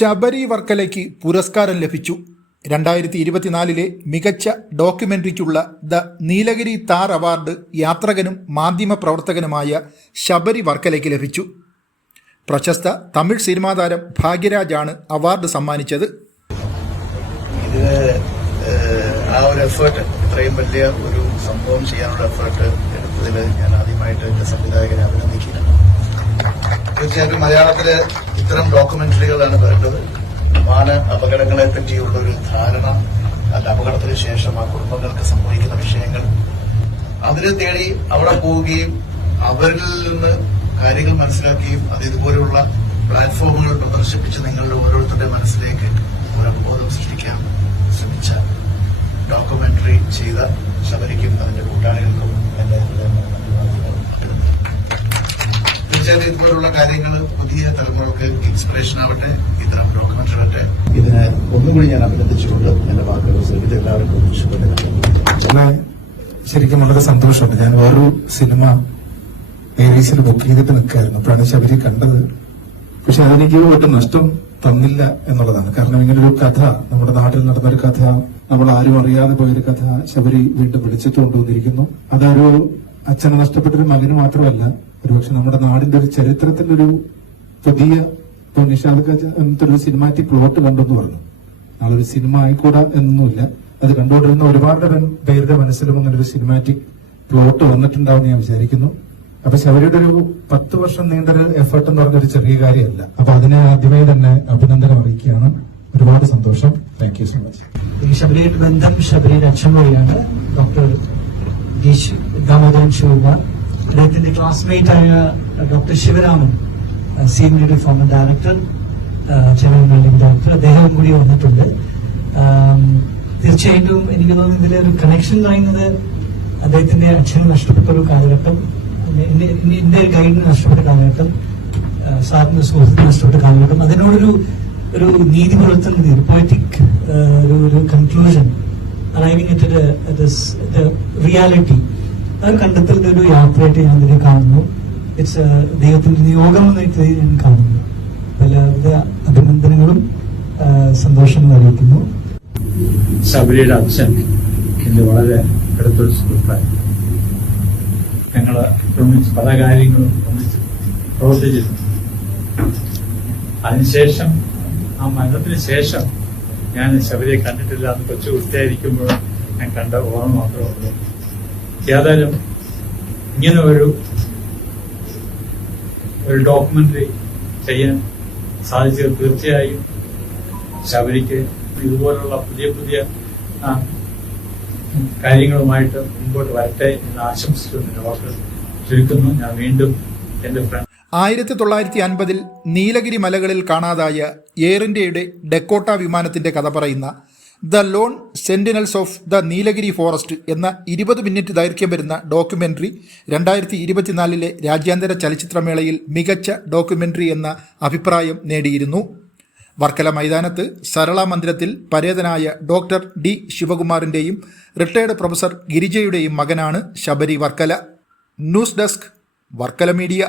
ശബരി വർക്കലയ്ക്ക് പുരസ്കാരം ലഭിച്ചു. രണ്ടായിരത്തി ഇരുപത്തിനാലിലെ മികച്ച ഡോക്യുമെന്ററിക്കുള്ള ദ നീലഗിരി താർ അവാർഡ് യാത്രകനും മാധ്യമപ്രവർത്തകനുമായ ശബരി വർക്കലയ്ക്ക് ലഭിച്ചു. പ്രശസ്ത തമിഴ് സിനിമാ താരം ഭാഗ്യരാജാണ് അവാർഡ് സമ്മാനിച്ചത്. ഇത് ആ ഒരു എഫേർട്ട് ഇത്രയും വലിയ ഒരു സംഭവം ചെയ്യാനുള്ള എഫേർട്ട് എടുത്തതിൽ ഞാൻ ആദ്യമായിട്ട് എന്റെ സംവിധായകനെ അഭിനന്ദിക്കുകയാണ്. തീർച്ചയായിട്ടും മലയാളത്തിലെ ഇത്തരം ഡോക്യുമെന്ററികളാണ് വേണ്ടത് വിമാന അപകടങ്ങളെ പറ്റിയുള്ള ഒരു ധാരണ അല്ല അപകടത്തിന് ശേഷം ആ കുടുംബങ്ങൾക്ക് സംഭവിക്കുന്ന വിഷയങ്ങൾ അതിനെ തേടി അവിടെ പോവുകയും അവരിൽ നിന്ന് കാര്യങ്ങൾ മനസ്സിലാക്കുകയും അത് ഇതുപോലെയുള്ള പ്ലാറ്റ്ഫോമുകൾ പ്രദർശിപ്പിച്ച് നിങ്ങളുടെ ഓരോരുത്തരുടെ മനസ്സിലേക്ക് ഒരു അവബോധം സൃഷ്ടിക്കാൻ ശ്രമിച്ച ഡോക്യുമെന്ററി ചെയ്ത ശബരിക്കും അതിന്റെ കൂട്ടാളികൾക്കും എന്റെ. തീർച്ചയായിട്ടും ഇതുപോലുള്ള കാര്യങ്ങൾ പുതിയ തലമുറകൾക്ക് ഇൻസ്പിറേഷൻ ആവട്ടെ ഇത്തരം ഡോക്യുമെന്ററി ആവട്ടെ. ഇതിന് ഒന്നുകൂടി ഞാൻ അഭിനന്ദിച്ചുകൊണ്ട് എന്റെ വാക്കുകൾ സഹിത എല്ലാവർക്കും ശുഭദിനം. ശരിക്കും വളരെ സന്തോഷമുണ്ട്. ഞാൻ വേറൊരു സിനിമ ഏരീസിൽ ബുക്ക് ചെയ്തിട്ട് നിൽക്കായിരുന്നു അപ്പോഴാണ് ശബരി കണ്ടത്. പക്ഷെ അതെനിക്ക് ഒട്ടും നഷ്ടം തന്നില്ല എന്നുള്ളതാണ്. കാരണം ഇങ്ങനൊരു കഥ നമ്മുടെ നാട്ടിൽ നടന്നൊരു കഥ നമ്മൾ ആരും അറിയാതെ പോയൊരു കഥ ശബരി വീണ്ടും വിളിച്ചിട്ട് കൊണ്ടുവന്നിരിക്കുന്നു അതൊരു അച്ഛനെ നഷ്ടപ്പെട്ടൊരു മകന് മാത്രമല്ല ഒരുപക്ഷെ നമ്മുടെ നാടിന്റെ ഒരു ചരിത്രത്തിന്റെ ഒരു പുതിയ ഇപ്പൊ നിഷാദ് അങ്ങനത്തെ ഒരു സിനിമാറ്റിക് പ്ലോട്ട് കണ്ടെന്ന് പറഞ്ഞു. നാളെ ഒരു സിനിമ ആയിക്കൂടാ എന്നൊന്നുമില്ല. അത് കണ്ടുകൊണ്ടിരുന്ന ഒരുപാട് പേരുടെ മനസ്സിലും അങ്ങനെ ഒരു സിനിമാറ്റിക് പ്ലോട്ട് വന്നിട്ടുണ്ടാവും ഞാൻ വിചാരിക്കുന്നു. അപ്പൊ ശബരിയുടെ ഒരു പത്ത് വർഷം നീണ്ടൊരു എഫേർട്ട് എന്ന് പറഞ്ഞൊരു ചെറിയ കാര്യമല്ല. അപ്പൊ അതിനെ ആദ്യമേ തന്നെ അഭിനന്ദനം അറിയിക്കുകയാണ്. ഒരുപാട് സന്തോഷം. താങ്ക് യു സോ മച്ച് ശബരിയുടെ ബന്ധം ശബരിയുടെ അച്ഛൻ വഴിയാണ് ഡോക്ടർ ശിവകുമാർ അദ്ദേഹത്തിന്റെ ക്ലാസ്മേറ്റ് ആയ doctor Sivaraman senior former director Chennai managing director അദ്ദേഹവും കൂടി വന്നിട്ടുണ്ട്. തീർച്ചയായിട്ടും എനിക്ക് തോന്നുന്നു ഇതിലെ ഒരു കണക്ഷൻ പറയുന്നത് അദ്ദേഹത്തിന്റെ അച്ഛന് നഷ്ടപ്പെട്ട ഒരു കാലഘട്ടം എന്റെ ഗൈഡിന് നഷ്ടപ്പെട്ട കാലഘട്ടം സാറിന്റെ സുഹൃത്തിന് നഷ്ടപ്പെട്ട കാലഘട്ടം. അതിനോടൊരു ഒരു നീതി പുലർത്തുന്ന ഒരു പോയറ്റിക് ഒരു ഒരു കൺക്ലൂഷൻ അറൈവിംഗ് അറ്റ് റിയാലിറ്റി അത് കണ്ടെത്തലിന്റെ ഒരു യാത്രയായിട്ട് ഞാൻ അതിനെ കാണുന്നു ഇറ്റ്സ് ദൈവത്തിന്റെ നിയോഗം എന്നായിട്ട് ഞാൻ കാണുന്നു. എല്ലാവിധ അഭിനന്ദനങ്ങളും ആ, സന്തോഷങ്ങളും അറിയിക്കുന്നു. ശബരിയുടെ അച്ഛൻ എന്റെ വളരെ അടുത്തൊരു സുഹൃത്തായി. ഞങ്ങൾ ഒന്നിച്ച് പല കാര്യങ്ങളും ഒന്നിച്ച് പ്രവർത്തിച്ചിരുന്നു. അതിനുശേഷം ആ മരണത്തിന് ശേഷം ഞാൻ ശബരിയെ കണ്ടിട്ടില്ല എന്ന് കൊച്ചു കുട്ടിയായിരിക്കുമ്പോൾ ഞാൻ കണ്ട ഓർമ്മ മാത്രമേ ഉള്ളൂ. ഏതായാലും ഇങ്ങനെ ഒരു ഒരു ഡോക്യുമെന്ററി ചെയ്യാൻ സാധിച്ചത് തീർച്ചയായും ശബരിക്ക് ഇതുപോലുള്ള പുതിയ പുതിയ കാര്യങ്ങളുമായിട്ട് മുമ്പോട്ട് വരട്ടെ എന്ന് എന്റെ വാക്കുകൾ ചുരുക്കുന്നു. ഞാൻ വീണ്ടും എന്റെ ഫ്രണ്ട് ആയിരത്തി തൊള്ളായിരത്തി അൻപതിൽ നീലഗിരി മലകളിൽ കാണാതായ എയർ ഇന്ത്യയുടെ ഡെക്കോട്ട വിമാനത്തിന്റെ കഥ പറയുന്ന the lone sentinels of the Nilgiri forest എന്ന ഇരുപത് മിനിറ്റ് ദൈർഘ്യം വരുന്ന ഡോക്യുമെന്ററി രണ്ടായിരത്തി ഇരുപത്തിനാലിലെ രാജ്യാന്തര ചലച്ചിത്രമേളയിൽ മികച്ച ഡോക്യുമെന്ററി എന്ന അഭിപ്രായം നേടിയിരുന്നു. വർക്കല മൈതാനത്ത് സരള മന്ദിരത്തിൽ പരേതനായ ഡോക്ടർ ഡി ശിവകുമാറിന്റെയും റിട്ടയർഡ് പ്രൊഫസർ ഗിരിജയുടെയും മകനാണ് Sabari Varkala. News desk Varkala media.